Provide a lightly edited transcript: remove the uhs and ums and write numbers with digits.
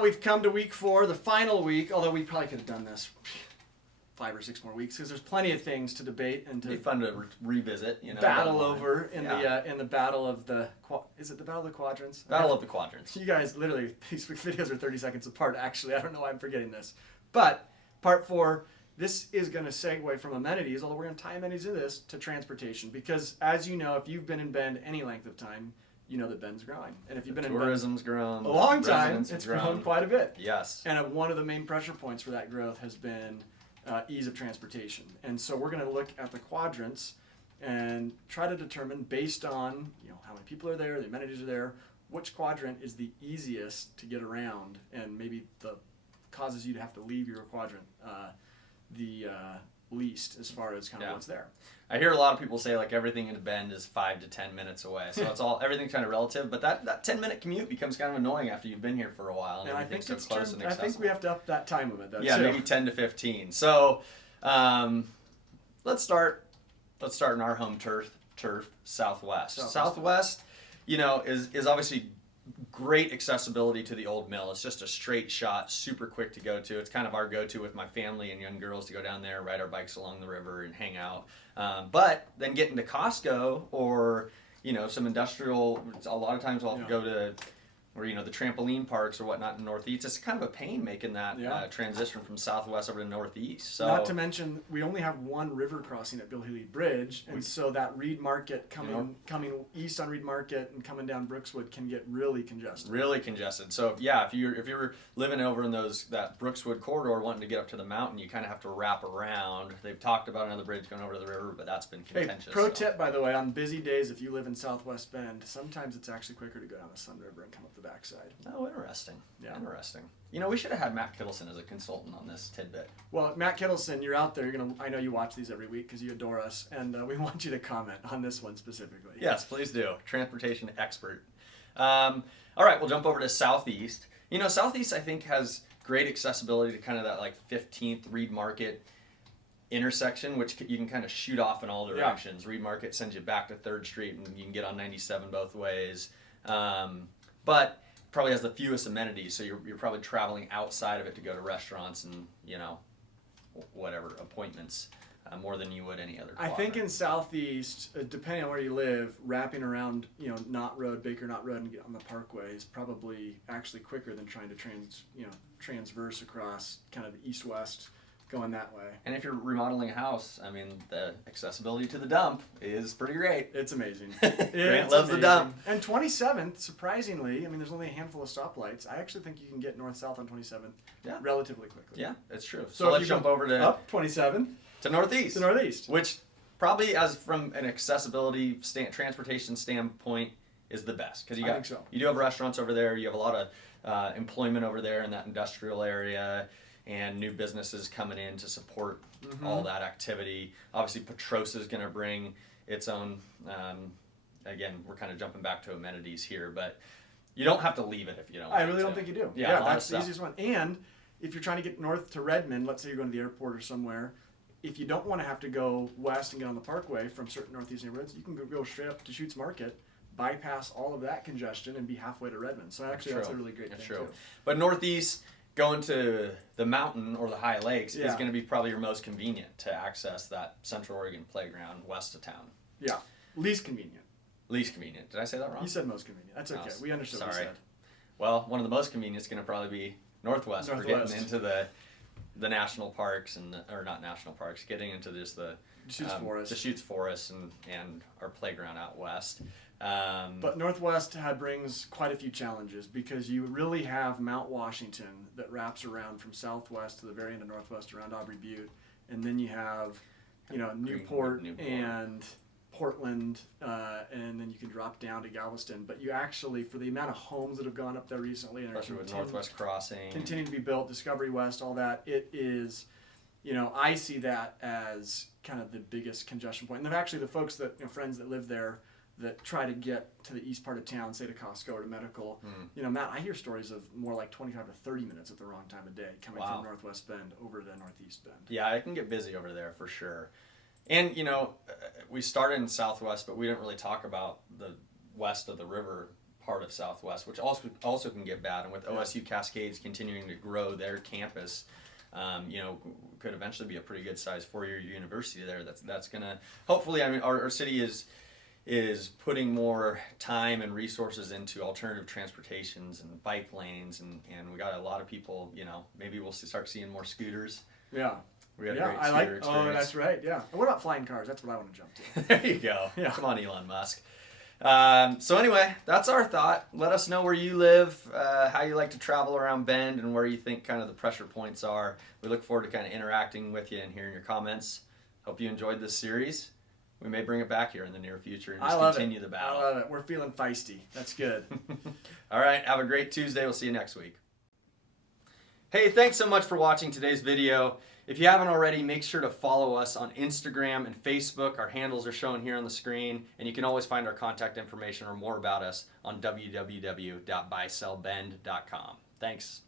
Well, we've come to week 4, the final week, although we probably could have done this 5 or 6 more weeks because there's plenty of things to debate and to It'd be fun to revisit, battle over in the battle of the is it the battle of the quadrants? Battle of the quadrants. You guys literally these videos are 30 seconds apart. Actually, I don't know why I'm forgetting this. But part 4, this is going to segue from amenities, although we're going to tie amenities to this, to transportation because as you know, if you've been in Bend any length of time, you know that Bend's growing. And if you've been in Bend tourism's grown a long time, it's grown quite a bit. Yes. And one of the main pressure points for that growth has been ease of transportation. And so we're going to look at the quadrants and try to determine, based on how many people are there, the amenities are there, which quadrant is the easiest to get around and maybe causes you to have to leave your quadrant the least as far as kind of what's there. I hear a lot of people say like everything in Bend is 5 to 10 minutes away. So everything's kind of relative, but that 10-minute commute becomes kind of annoying after you've been here for a while and everything's so close and accessible. I think we have to up that time limit though. Yeah, maybe 10 to 15. So let's start in our home turf, Southwest. Southwest, is obviously great accessibility to the old mill. It's just a straight shot, super quick to go to. It's kind of our go-to with my family and young girls to go down there, ride our bikes along the river and hang out. But then getting to Costco or, some industrial, a lot of times I'll have to go to, or, the trampoline parks or whatnot in Northeast. It's kind of a pain making that transition from Southwest over to Northeast. So, not to mention, we only have one river crossing at Bill Healy Bridge, and so that Reed Market coming east on Reed Market and coming down Brookswood can get really congested. So if you're living over in that Brookswood corridor wanting to get up to the mountain, you kind of have to wrap around. They've talked about another bridge going over to the river, but that's been contentious. Hey, tip, by the way, on busy days, if you live in Southwest Bend, sometimes it's actually quicker to go down the Sun River and come up the backside. Oh, interesting. Yeah. Interesting. We should have had Matt Kittleson as a consultant on this tidbit. Well, Matt Kittleson, you're out there. I know you watch these every week because you adore us, and we want you to comment on this one specifically. Yes, please do. Transportation expert. All right, we'll jump over to Southeast. Southeast, I think, has great accessibility to kind of that like 15th Reed Market intersection, which you can kind of shoot off in all directions. Reed Market sends you back to 3rd Street, and you can get on 97 both ways. But probably has the fewest amenities, so you're probably traveling outside of it to go to restaurants and whatever appointments more than you would any other quadrant. I think in Southeast, depending on where you live, wrapping around Baker Knott Road and get on the Parkway is probably actually quicker than trying to transverse across kind of the east-west going that way. And if you're remodeling a house, the accessibility to the dump is pretty great. It's amazing. Grant loves the dump. And 27th, surprisingly, there's only a handful of stoplights. I actually think you can get north-south on 27th relatively quickly. Yeah, it's true. So let's jump over to up 27th to Northeast. Which probably, as from an accessibility transportation standpoint, is the best because you do have restaurants over there. You have a lot of employment over there in that industrial area. And new businesses coming in to support all that activity. Obviously, Petrosa is going to bring its own, again, we're kind of jumping back to amenities here, but you don't have to leave it if you don't want to. I really don't think you do. Yeah, that's the easiest one. And if you're trying to get north to Redmond, let's say you're going to the airport or somewhere, if you don't want to have to go west and get on the Parkway from certain Northeast neighborhoods, you can go straight up to Chutes Market, bypass all of that congestion, and be halfway to Redmond. So actually, that's a really great thing, too. But Northeast, going to the mountain or the high lakes is going to be probably your most convenient to access that Central Oregon playground west of town. Yeah. Least convenient. Did I say that wrong? You said most convenient. That's okay. We understood what you said. Well, one of the most convenient is going to probably be Northwest. For getting into the national parks or not national parks, getting into just the Chutes Forest and our playground out west. But Northwest brings quite a few challenges because you really have Mount Washington that wraps around from southwest to the very end of Northwest around Aubrey Butte, and then you have Newport and Portland, and then you can drop down to Galveston. But you actually, for the amount of homes that have gone up there recently, and especially with Northwest Crossing, continue to be built, Discovery West, all that, it is. I see that as kind of the biggest congestion point. And actually, the folks friends that live there that try to get to the east part of town, say to Costco or to Medical. Matt, I hear stories of more like 25 to 30 minutes at the wrong time of day coming from Northwest Bend over to Northeast Bend. Yeah, it can get busy over there for sure. And, we started in Southwest, but we didn't really talk about the west of the river part of Southwest, which also can get bad. And with OSU Cascades continuing to grow their campus, could eventually be a pretty good size 4-year university there. That's gonna hopefully. I mean, our city is putting more time and resources into alternative transportations and bike lanes, and we got a lot of people. Maybe we'll start seeing more scooters. Yeah. We got a great scooter experience. Oh, that's right. Yeah. And what about flying cars? That's what I want to jump to. There you go. Yeah. Come on, Elon Musk. So anyway, that's our thought. Let us know where you live, how you like to travel around Bend, and where you think kind of the pressure points are. We look forward to kind of interacting with you and hearing your comments. Hope you enjoyed this series. We may bring it back here in the near future and just continue the battle. I love it. We're feeling feisty. That's good. All right. Have a great Tuesday. We'll see you next week. Hey, thanks so much for watching today's video. If you haven't already, make sure to follow us on Instagram and Facebook. Our handles are shown here on the screen, and you can always find our contact information or more about us on www.buysellbend.com. Thanks.